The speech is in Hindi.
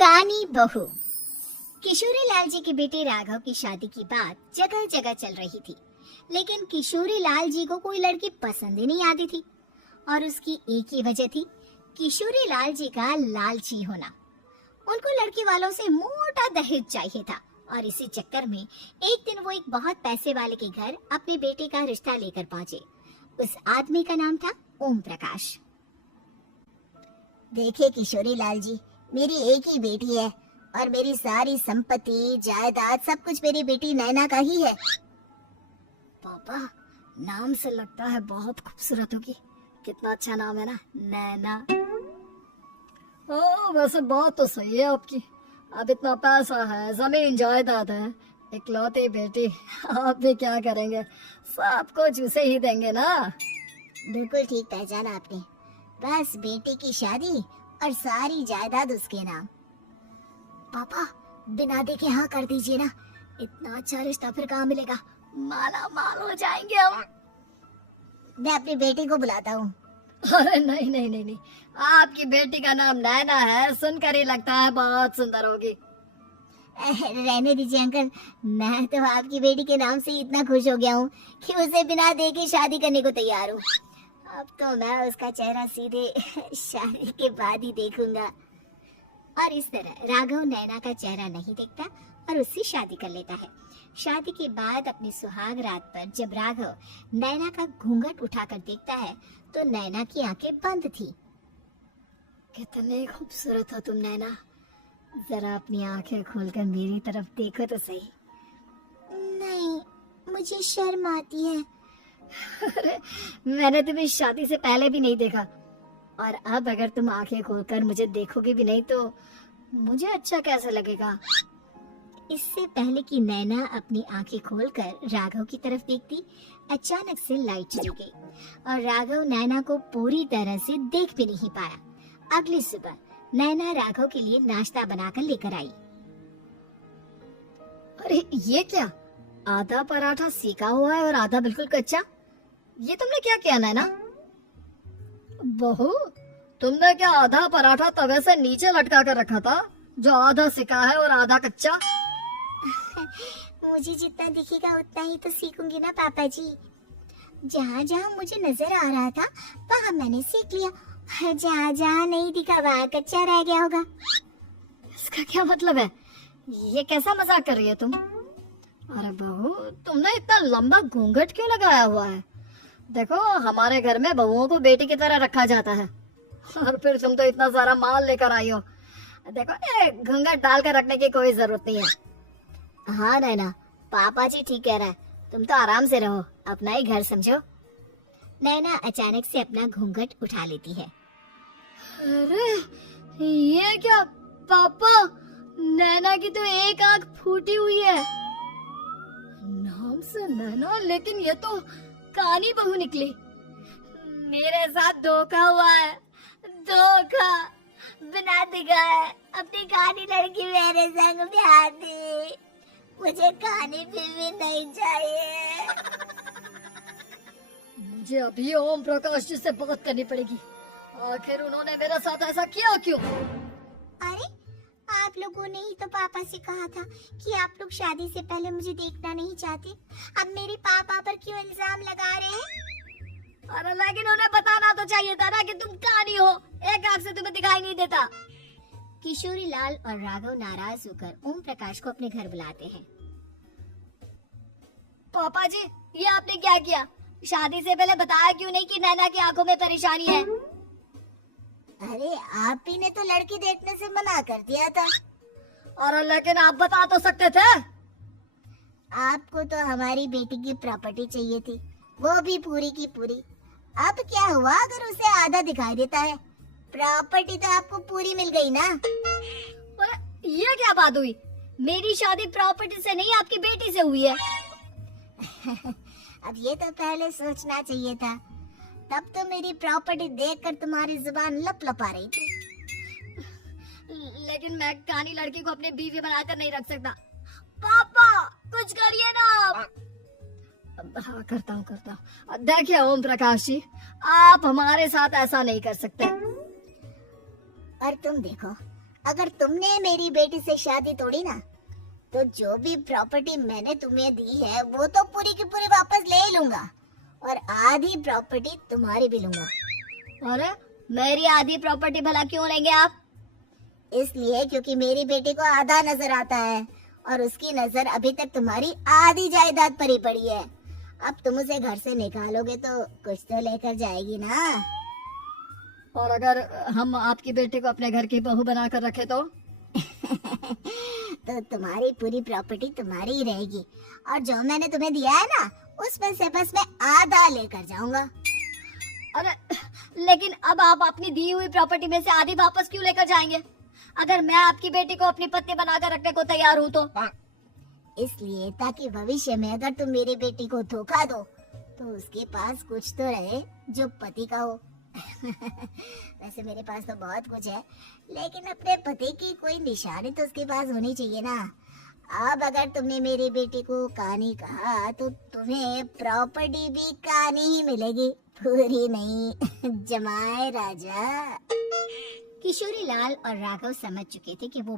कानी बहू। किशोरी लाल जी के बेटे राघव की शादी की बात जगह जगह चल रही थी, लेकिन किशोरी लाल जी को कोई लड़की पसंद ही नहीं आती थी। और उसकी एक ही वजह थी, किशोरी लाल जी का लालची होना। उनको लड़की वालों से मोटा दहेज चाहिए था और इसी चक्कर में एक दिन वो एक बहुत पैसे वाले के घर अपने बेटे का रिश्ता लेकर पहुंचे। उस आदमी का नाम था ओम प्रकाश। देखिए किशोरी लाल जी, मेरी एक ही बेटी है और मेरी सारी संपत्ति जायदाद सब कुछ मेरी बेटी नैना का ही है। पापा, नाम से लगता है बहुत खूबसूरत होगी। कितना अच्छा नाम है ना, नैना। वैसे बात तो सही है आपकी। अब इतना पैसा है, जमीन जायदाद है, इकलौती बेटी, आप भी क्या करेंगे? सब कुछ उसे ही देंगे ना। बिल्कुल ठीक पहचाना आपने। बस बेटी की शादी और सारी जायदाद उसके नाम। पापा, बिना देखे हाँ कर दीजिए ना। इतना अच्छा रिश्ता फिर कहाँ मिलेगा? माला माल हो जाएंगे हम। मैं अपनी बेटी को बुलाता हूँ। अरे नहीं नहीं नहीं नहीं, आपकी बेटी का नाम नैना है, सुनकर ही लगता है बहुत सुंदर होगी। रहने दीजिए अंकल, मैं तो आपकी बेटी के नाम से इतना खुश हो गया हूँ कि उसे बिना देखे शादी करने को तैयार हूँ। अब तो मैं उसका चेहरा सीधे शादी के बाद ही देखूंगा। और इस तरह राघव नैना का चेहरा नहीं देखता और उससे शादी कर लेता है। शादी के बाद अपनी सुहाग रात पर जब राघव नैना का घूंघट उठाकर देखता है तो नैना की आंखें बंद थी। कितनी खूबसूरत हो तुम नैना, जरा अपनी आंखें खोलकर मेरी तरफ देखो तो सही। नहीं, मुझे शर्म आती है। अरे मैंने तुम्हें शादी से पहले भी नहीं देखा, और अब अगर तुम आंखें खोलकर मुझे देखोगे भी नहीं तो मुझे अच्छा कैसे लगेगा? इससे पहले कि नैना अपनी आंखें खोलकर राघव की तरफ देखती, अचानक से लाइट चली गई और राघव नैना को पूरी तरह से देख भी नहीं पाया। अगली सुबह नैना राघव के लिए नाश्ता बनाकर लेकर आई। अरे ये क्या, आधा पराठा सेका हुआ है और आधा बिल्कुल कच्चा। ये तुमने क्या किया नैना? बहू, तुमने क्या आधा पराठा तवे से नीचे लटका कर रखा था, जो आधा सेका है और आधा कच्चा? मुझे जितना दिखेगा उतना ही तो सीखूंगी ना पापा जी। जहाँ जहाँ मुझे नजर आ रहा था वहाँ मैंने सीख लिया, जहाँ जहाँ नहीं दिखा वहाँ कच्चा रह गया होगा। इसका क्या मतलब है? ये कैसा मजाक कर रही है तुम? अरे बहू, तुमने इतना लंबा घूंघट क्यों लगाया हुआ है? देखो, हमारे घर में बहुओं को बेटी की तरह रखा जाता है, और फिर तुम तो इतना सारा माल लेकर आई हो। देखो, ये घूंघट डाल कर रखने की कोई जरूरत नहीं है। हाँ नैना, पापा जी ठीक कह रहा है, तुम तो आराम से रहो, अपना ही घर समझो। नैना अचानक से अपना घूंघट उठा लेती है। अरे ये क्या पापा, नैना की तो एक आंख फूटी हुई है। नाम से नैना, लेकिन ये तो कानी बहू निकली। मेरे साथ धोखा हुआ है, धोखा। बिना दिखाए अपनी कानी लड़की मेरे संग ब्याह दी। मुझे कानी बीवी नहीं चाहिए। मुझे अभी ओम प्रकाश जी से बात करनी पड़ेगी। आखिर उन्होंने मेरे साथ ऐसा किया क्यों? अरे आप लोगों ने ही तो पापा से कहा था कि आप लोग शादी से पहले मुझे देखना नहीं चाहते। अब मेरे पापा पर क्यों इल्जाम लगा रहे हैं? अरे लेकिन उन्हें बताना तो चाहिए था ना कि तुम कानी हो, एक आंख से तुम्हें दिखाई नहीं देता। किशोरी लाल और राघव नाराज होकर ओम प्रकाश को अपने घर बुलाते हैं। पापा जी, ये आपने क्या किया? शादी से पहले बताया क्यों नहीं कि नैना की आंखों में परेशानी है? अरे आप ही ने तो लड़की देखने से मना कर दिया था। और लेकिन आप बता तो सकते थे। आपको तो हमारी बेटी की प्रॉपर्टी चाहिए थी, वो भी पूरी की पूरी। अब क्या हुआ अगर उसे आधा दिखाई देता है? प्रॉपर्टी तो आपको पूरी मिल गई ना। और ये क्या बात हुई? मेरी शादी प्रॉपर्टी से नहीं, आपकी बेटी से हुई है। अब ये तो पहले सोचना चाहिए था, तब तो मेरी प्रॉपर्टी देखकर तुम्हारी जुबान लप लपा रही थी। लेकिन मैं कानी लड़की को अपनी बीवी बनाकर नहीं रख सकता। पापा, कुछ करिए ना आप। हाँ, करता हूँ। देखिए ओम प्रकाश जी, आप हमारे साथ ऐसा नहीं कर सकते। और तुम देखो, अगर तुमने मेरी बेटी से शादी तोड़ी ना, तो जो भी प्रॉपर्टी मैंने तुम्हें दी है वो तो पूरी की पूरी वापस ले लूंगा, और आधी प्रॉपर्टी तुम्हारी भी लूंगा। अरे मेरी आधी प्रॉपर्टी भला क्यों लेंगे आप? इसलिए क्योंकि मेरी बेटी को आधा नजर आता है और उसकी नजर अभी तक तुम्हारी आधी जायदाद पर ही पड़ी है। अब तुम उसे घर से निकालोगे तो कुछ तो लेकर जाएगी ना। और अगर हम आपकी बेटी को अपने घर की बहू बनाकर रखे तो? तो तुम्हारी पूरी प्रॉपर्टी तुम्हारी ही रहेगी, और जो मैंने तुम्हें दिया है ना, उसमें से बस मैं आधा लेकर जाऊंगा। अरे लेकिन अब आप अपनी दी हुई प्रॉपर्टी में से आधी वापस क्यों लेकर जाएंगे? अगर मैं आपकी बेटी को अपनी पत्नी बनाकर रखने को तैयार हूँ तो? इसलिए ताकि भविष्य में अगर तुम मेरी बेटी को धोखा दो तो उसके पास कुछ तो रहे जो पति का हो। वैसे मेरे पास तो बहुत कुछ है, लेकिन अपने पति की कोई निशानी तो उसके पास होनी चाहिए ना। अब अगर तुमने मेरी बेटी को कहानी कहा तो तुम्हें प्रॉपर्टी भी कहानी ही मिलेगी, पूरी नहीं। जमाए राजा। किशोरी लाल और राघव समझ चुके थे कि वो